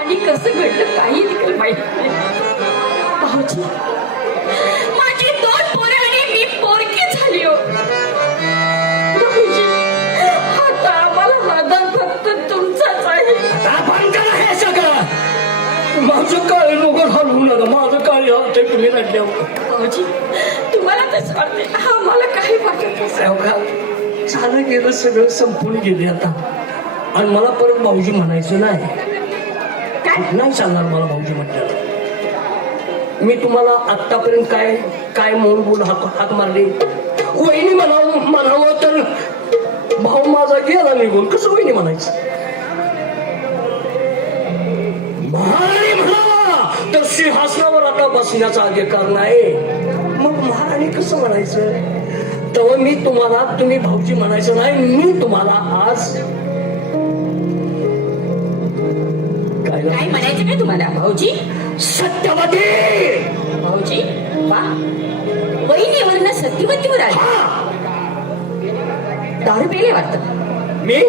आणि कसं घडलं काही देखील माहीत नाही. भाऊजी माझी दोन पोरे आणि मी पोरकी झाली हो. आता आम्हाला मदन फक्त तुमचाच आहे. आपण करा हे सगळं. माझं काय नको घालू नका. माझं काय होतंय तुम्ही रडल्यावर. भाऊजी तुम्हाला तसं वाटते आम्हाला काही वाटत. सावकार झालं गेलं सगळं संपून गेले आता. आणि मला परत भाऊजी म्हणायचं नाही. नाही सांगणार मला भाऊजी म्हटलं मी तुम्हाला आतापर्यंत काय काय म्हणून बोल हाक हाक मारली? वहिनी म्हणावं म्हणावं तर भाऊ माझा गेला निघून. कसं वहिनी म्हणायचं? महाराणी म्हणावा तर सिंहासनावर आता बसण्याचा अधिकार नाही. मग महाराणी कसं म्हणायचं? तेव्हा मी तुम्हाला तुम्ही भाऊजी म्हणायचं नाही मी तुम्हाला आज काय म्हणायचं काय तुम्हाला? भाऊजी? सत्यवती! भाऊजी वा. वहिनीवरनं सत्यवतीवर आली. दारू पेले वाटतं. मी?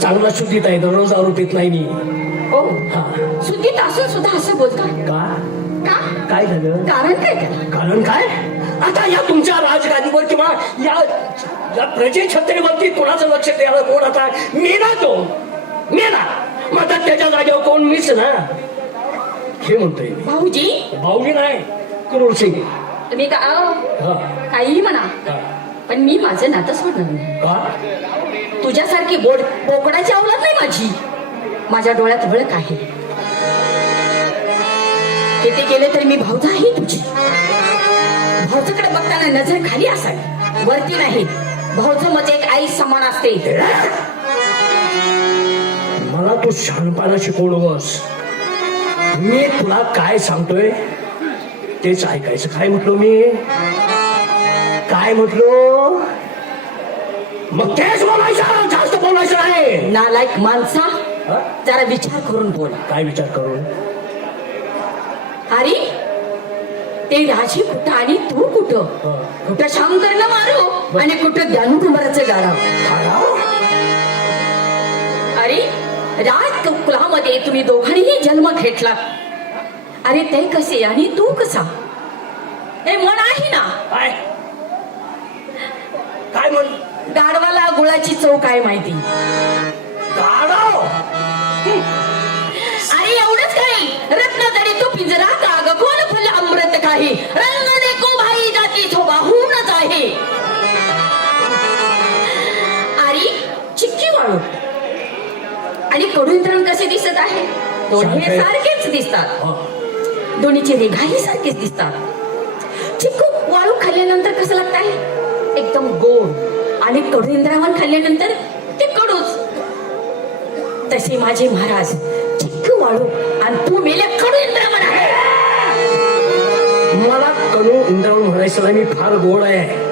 चांगला शुद्धीत आहे दररोज दारू पित नाही मी. हो. सुधीत असून सुद्धा असं बोलता. का? का? काय झालं? कारण काय कारण काय? आता या तुमच्या राजगादीवर किंवा या या प्रजेछत्रीवरती कोणाचं लक्ष द्यायला कोण आता? मी ना तो. मी ना मग आता त्याच्या जागेवर कोण मीच ना. हे म्हणतोय मी. भाऊजी? भाऊजी नाही क्रूर सिंग. तुम्ही का हा. काहीही म्हणा. हा. पण मी माझं नातं सोडणार नाही. का? तुझ्यासारखी बोड बोकडाची अवलाद नाही माझी. माझ्या डोळ्यात वळख आहे. किती केले तरी मी भाऊजा आहे तुझी. भाऊजाकडे बघताना नजर खाली असावी. वरती नाही. भाऊज म्हणजे एक आई समान असते. मला तू शहाणपणा शिकवू नकोस मी तुला काय सांगतोय तेच ऐकायचं. काय म्हटलो मी? काय म्हटलो? मग तेच बोलायचं. जास्त बोलायचं नाही. नालायक माणसा हा? जरा विचार करून बोल. काय विचार करून? अरे ते राजी कुठं आणि तू कुठं. कुठं शंकरला मारू आणि कुठं ज्ञानकुमाराचं गाडा? अरे राज कुलामध्ये तुम्ही दोघांनीही जन्म घेतला. अरे ते कसे? आणि तू कसा? हे मन आहे ना. काय? काय म्हण? गाडवाला गुळाची चव काय माहिती? गाढव? अरे एवढंच काही. रत्न तरी तू पिंजरा का ग कोण फुल अमृत काही. रंग आणि कडुंतरण कसे दिसत आहे. दोन्ही सारखे. सारखेच दिसतात. दोन्हीचे रेघाही सारखेच दिसतात. चिक्कू वाळू खाल्ल्यानंतर कसं लागत आहे? एकदम गोड आणि कडू इंद्रावन खाल्ल्यानंतर ते कडूच. तसे माझे महाराज चिक्कू वाळू आणि तू मेले कडू इंद्रावन आहे मला कणू इंद्रावून म्हणायचं मी फार गोड आहे.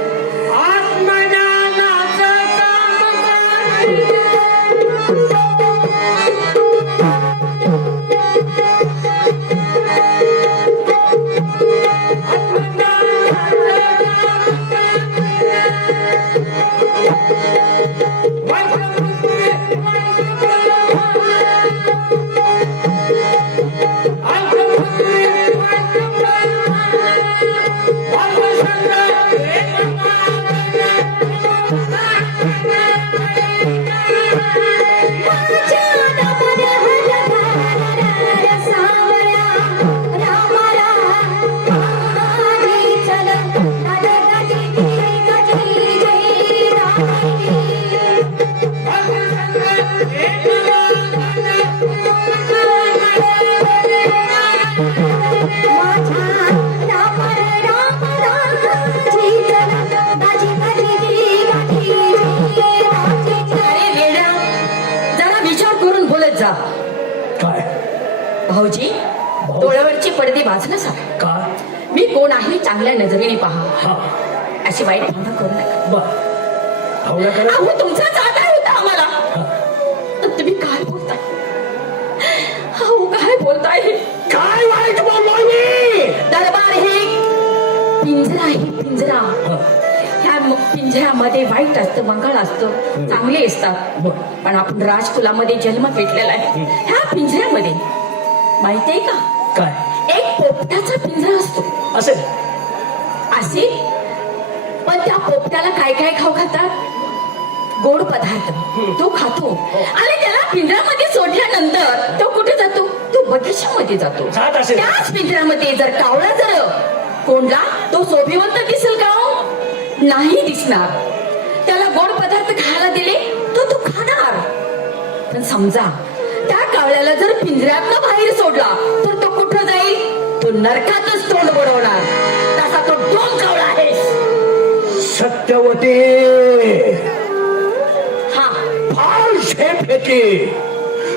सा का? मी कोण आहे चांगल्या नजरेने पहा. हा. अशी वाईट भावना करू नका. अहो तुमचाच आधार होता आम्हाला. पण तुम्ही काय बोलताय? अहो काय बोलताय? काय वाईट बोललोय मी? दरबार हे पिंजरा आहे पिंजरा. हा. ह्या पिंजऱ्यामध्ये वाईट असतं मंगळ असतं. चांगले असतात. पण आपण राजकुलामध्ये जन्म घेतलेला आहे. ह्या पिंजऱ्यामध्ये माहितीये का? काय? पोपटाचा पिंजरा असतो. असेल असे? पण त्या पोपट्याला काय काय खाऊ खातात? गोड पदार्थ. तो खातो. आणि त्याला पिंजऱ्यामध्ये सोडल्यानंतर तो कुठे जातो? तो बगीच्यामध्ये जातो. त्याच पिंजऱ्यामध्ये जर कावळा जर कोंडला तो शोभिवंत दिसेल का हो? नाही दिसणार. त्याला गोड पदार्थ खायला दिले तो तो खाणार. पण समजा त्या कावळ्याला जर पिंजऱ्यातनं बाहेर सोडला तर तो कुठं जाईल? तो नरकातच तोंड बुडवणार. तसा तो दोन कावळा आहे सत्यवती. हा. फार झेप येते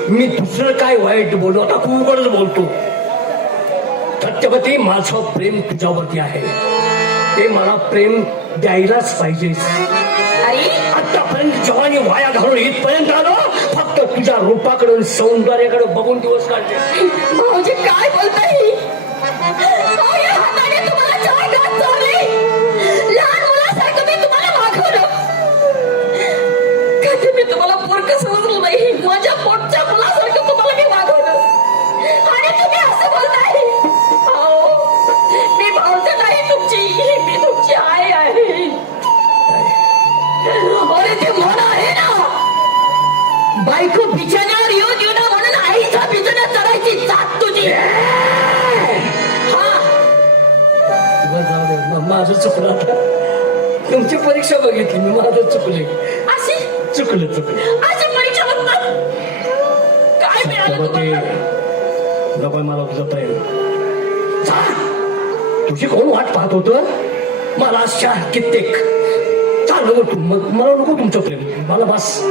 मी दुसरं काय वाईट बोलू आता खूपच बोलतो. सत्यवती माझं प्रेम तुझ्यावरती आहे. ते मला प्रेम द्यायलाच पाहिजे. आतापर्यंत जवानी वाया घालून इथपर्यंत आलो फक्त तुझ्या रूपाकडे सौंदर्याकडे बघून दिवस काढले भाऊजी काय बोलताय? चुकलं. तुमची परीक्षा बघितली मी माझं चुकले. अशी? चुकलं चुकलं. अशी परीक्षा बघतात काय मिळालं सत्यवती तुम्हाला? नको मला प्रेम जा. तुझी कोण वाट पाहत होत? मला शाह कित्येक. चाल नको तू. मग मला नको तुमचं प्रेम. मला बस.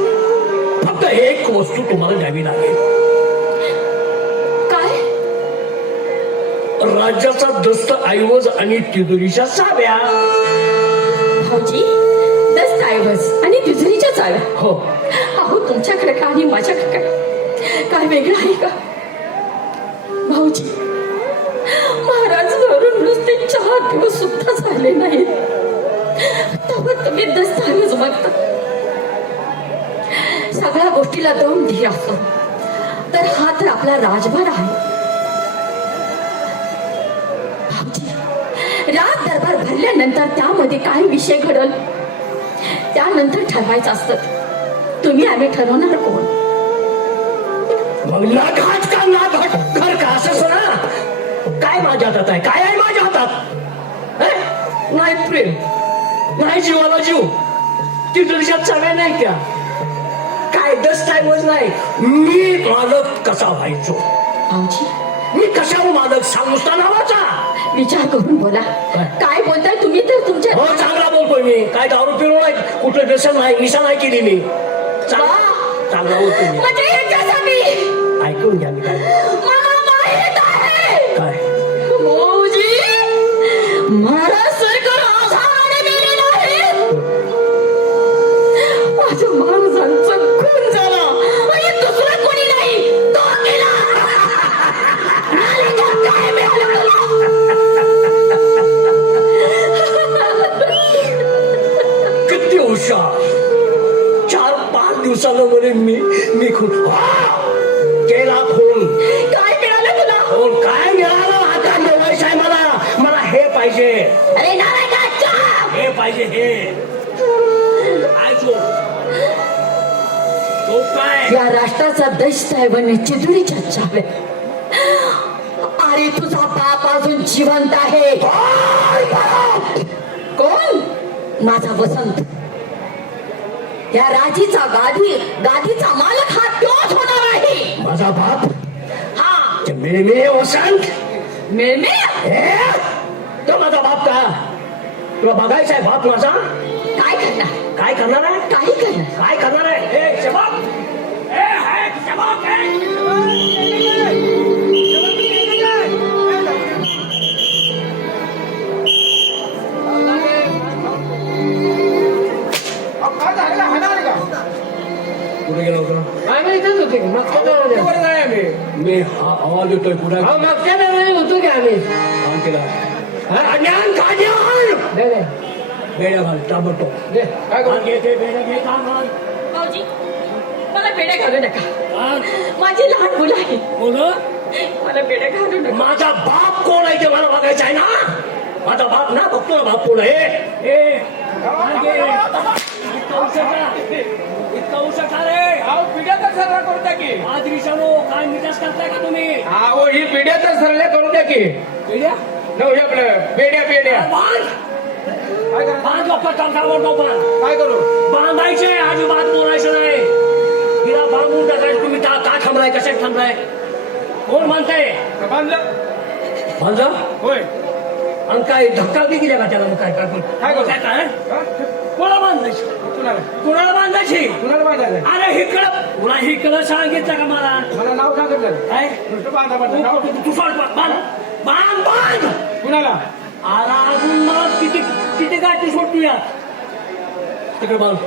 फक्त एक वस्तू तुम्हाला द्यावी लागेल. राज्याचा दस्त ऐवज आणि तिजोरीच्या चाव्या भाऊजी दस्तऐवज आणि तिजोरीच्या चाव्या हो. अहो तुमच्याकडे काय आणि माझ्याकडे काय? काय वेगळं आहे का? भाऊजी महाराज वरून नुसते चार दिवस सुद्धा झाले नाहीत. तेव्हा तुम्ही दस्तऐवज बघता सगळ्या गोष्टीला दोन धीर असतो तर हा तर आपला राजभार आहे. दरबार भरल्यानंतर त्यामध्ये काय विषय घडल? त्यानंतर ठरवायचं असतं. तुम्ही आम्ही ठरवणार कोण? मग घाट का ना घर का असं काय माझ्या हातात आहे? काय आहे माझ्या हातात? नाही प्रेम. नाही जीवाला जीव. तिजोरीच्या चाव्या नाही त्या. काय दस्तऐवज नाही. मी मालक कसा व्हायचो? भाऊजी मी कशावर मालक? सांगूस का नावाचा. विचार करून बोला. काय? बोलताय तुम्ही तर तुमच्या हो चांगला बोलतोय मी. काय दारू पिलो नाही कुठलं व्यसन नाही निशा नाही केली मी. चांगला चांगला बोलतोय मी. म्हणजे याच्यासाठी. ऐकून घ्या मी काय बने चिजुरीच्या चाव्या अरे तुझा बाप अजून जिवंत आहे. कोण? माझा वसंत. या राजीचा गादी गादीचा मालक हा तोच होणार आहे. माझा बाप? हा. मिळमिळे वसंत? मिळमे हे? तो माझा बाप का? तुला बघायचा आहे बाप माझा? काय करणार? काय करणार आहे? काही करणार? काय करणार आहे? मी हा आवाज येतोय कुठे अहो, मागच्या दरवाज्यात होतो की आम्ही काम केला हा, ज्ञान का ज्ञान दे, दे. बेड्या घाल ताबडतो दे. काय करू? भाऊजी मला घालू नका. माझी लहान मुलं आहे मुलं बेड्या घालू नका माझा बाप कोण आहे ते मला बघायचं आहे ना माझा बाप ना बघतो ना बाप कोण आहे ए, मागे. इतका उशीर का? इतका उशीर का रे पिढ्याचा सरला करून द्या की. आज रिशानो काय मिठास करताय का तुम्ही? अहो ही पिढ्याचा सरला करून द्या की. बेड्या? नव हे आपलं बेड्या बेड्या बांध काय करा? बांध लवकर टंकावर बांध काय करू? बांधायचे अजिबात बोलायचं नाही. हिला बांधून टाकायचं तुम्ही का थांबलाय कशात थांबलाय? कोण म्हणताय बांधलं? बांधलं? होय. आणि काय धक्का बी गेल्या का त्याला काय काय काय करू? काय? हा? कोणाला बांधायची? कुणाला? कोणाला बांधायची? कुणाला बांधायचं? अरे इकडं तुला इकडं सांगितलं का मला? मला नाव सांगितलं. काय? नुसतं बांधा नाव तू- तू सोड बांध. बांध बांध. कुणाला? अरे अजून मला किती किती गाठी सोडतो या तिकडे बांध.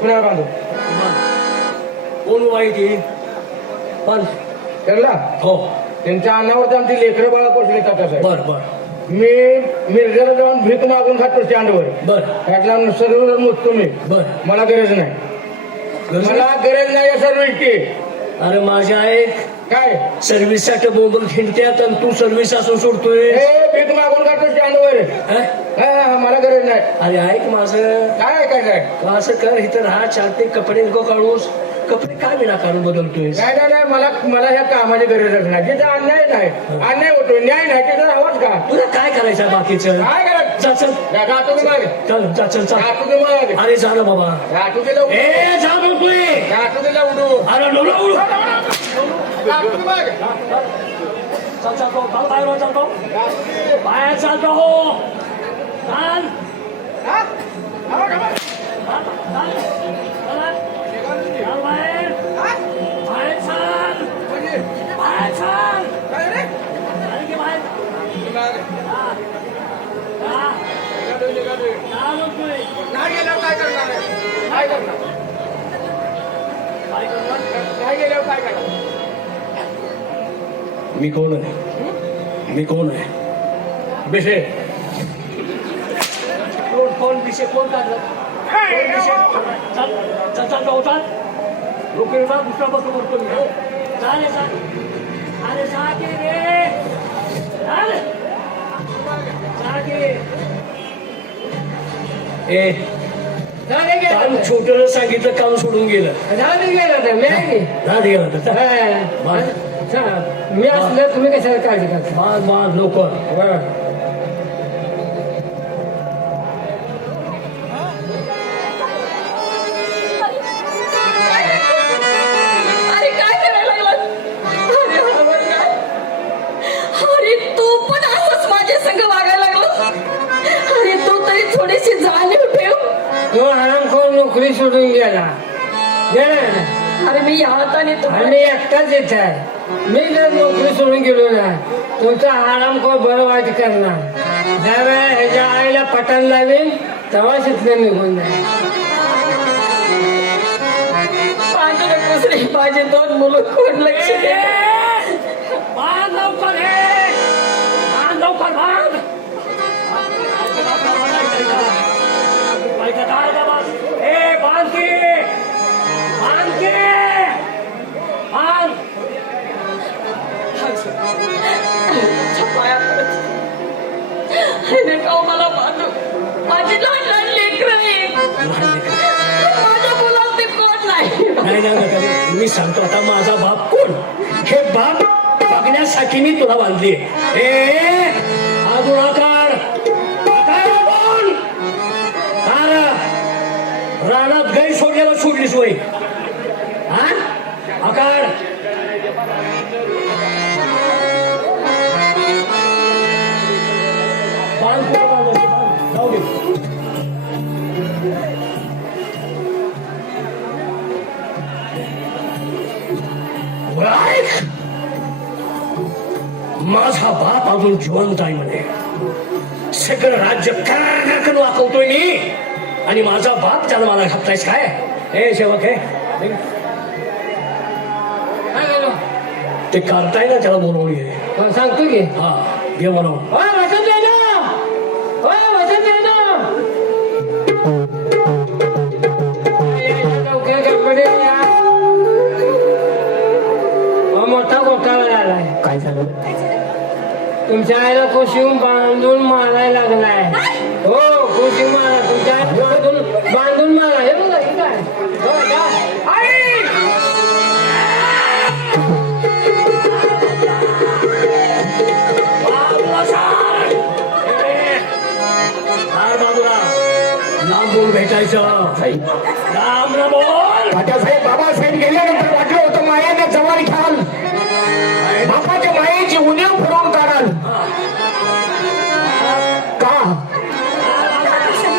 कुणाला बांधू? बांध. कोण वाईट आहे बांध. ठरला हो. त्यांच्या अन्नावरती आमची लेकरं बाळा पोचले जातात बर बर. मी मिरजेला जाऊन भीक मागून खातो स्टँडवर. बर. त्यातला सर्व मुततो मी. बर. मला गरज नाही. मला गरज नाही या सर्विसची अरे माझ्या ऐक काय? सर्व्हिससाठी बोंबल खिंडत्यात आणि तू सर्व्हिस असून सोडतोय. हे भीक मागून खातो स्टँडवर. हं? हा, हा, मला गरज नाही. अरे ऐक माझं. काय ऐकायचं आहे तू असं कर इथं राहा चालते कपडे नको काढूस. कपडे काय विना काढून बदलतोय नाही नाही नाही मला मला ह्या कामाची गरजच नाही जिथं अन्याय नाही अन्याय होतो न्याय नाही तिथं आवाज का तुला काय करायचं बाकीचं काय करायचं जा चल जा- जातो की मागे चल जा चल की मागे अरे जा ना बाबा जातो की लवडू ए जा बोलतोय जातो की लवडू अरे डोला उडू जातो की मागे चल चालतो चाल बाहेर चालतो बाहेर चालतो हो चाल हा? हा, नाही गेल्यावर काय करणार आहे? काय करणार काय करणार नाही गेल्यावर काय करणार मी कोण आहे? मी कोण आहे? विषय कोण कोण विषय कोण काढलं? कोण विषय चल चल चल. लोक येतात दुसरा बस करतो मी हो. चाल चाल अरे जा की रे. चाल. जा की ए काम छोटं सांगितलं काम सोडून गेलं. झाले गेलं तर मी? राहत गेला तर. हा. मी असलं तुम्ही कशाला काळजी करता? बांध बांध लवकर. बरं. नोकरी सोडून गेला. अरे मी हाताने मी एकटाच येत आहे. मी जर नोकरी सोडून गेलो ना तुमचा आराम कोण बरं वाईट करणार. ह्याच्या आईला पटण लावेल तेव्हा तिथलं निघून जाईल. माझे दोन मुलं कोण लक्ष मला माझी लहान लहान लेकरं नाही? नाही नका रे. मी सांगतो आता माझा बाप कोण? हे बाप बघण्यासाठी मी तुला बांधली ए अजून आकार रानात गाई सोडल्याला सोडलीस वय हा ऐक माझा बाप अजून जिवंत आहे म्हणे. सगळं राज्य कर्णकन वाकवतोय मी. आणि माझा बाप त्याला मला घातलायस काय? हे सेवक हे? ते करताय ना त्याला बोलवून घे. हो, सांगतो की. हा घे बोलावून. तुमच्या आईला कोशिंग बांधून मारायला लागलाय. लांबून भेटायचं. राम न बोल. तात्यासाहेब बाबासाहेब गेल्यानंतर वाटलं होतं मायाने जवारी घ्याल. बापाच्या मायेची उणीव फिरवून काढाल. का?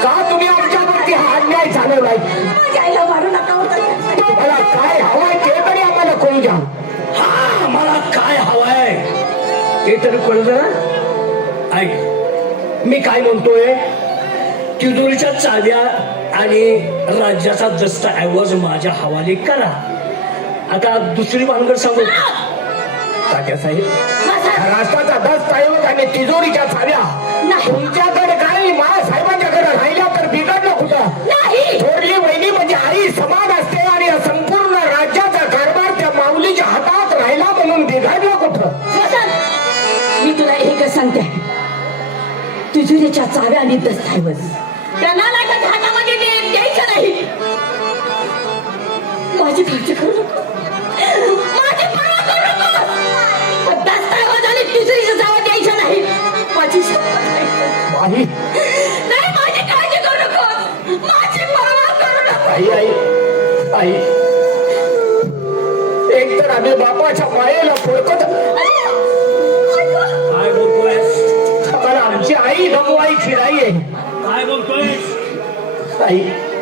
का तुम्ही आमच्यावरती हा अन्याय चालवलाय होता मला काय हवंय ते तरी आम्हाला कळू द्या. हा मला काय हवंय? ते तरी कळलं ऐक मी काय म्हणतोय? तिजोरीच्या चाव्या आणि राज्याचा दस्त ऐवज माझ्या हवाले करा. आता दुसरी भानगड सांगू. तात्यासाहेब राष्ट्राचा दस्तऐवज आणि तिजोरीच्या चाव्या. तुमच्याकडे काय महासाहेबांच्याकडे राहिल्या तर बिघडलं कुठं? थोरली वहिनी म्हणजे आई समान असते आणि संपूर्ण राज्याचा कारभार त्या माऊलीच्या हातात राहिला म्हणून बिघडलं कुठं? मी तुला एकच सांगते. तुझुरीच्या चाव्या आणि दस्ताऐवज त्या नालायकाच्या हातामध्ये दे- द्यायचं नाही? माझी काळजी करू नको. माझी पर्वा करू नको. पण दस्ताऐवज आणि तुझुरीच्या चाव्या द्यायच्या नाही. माझी शपथ आहे. आई. नाही माझी काळजी करू नको. माझी पर्वा करू नको. आई आई. आई. एक तर आम्ही बापाच्या मायेला फोडकत आम्हाला आमची आई नाहीये काय बोलतोयस आई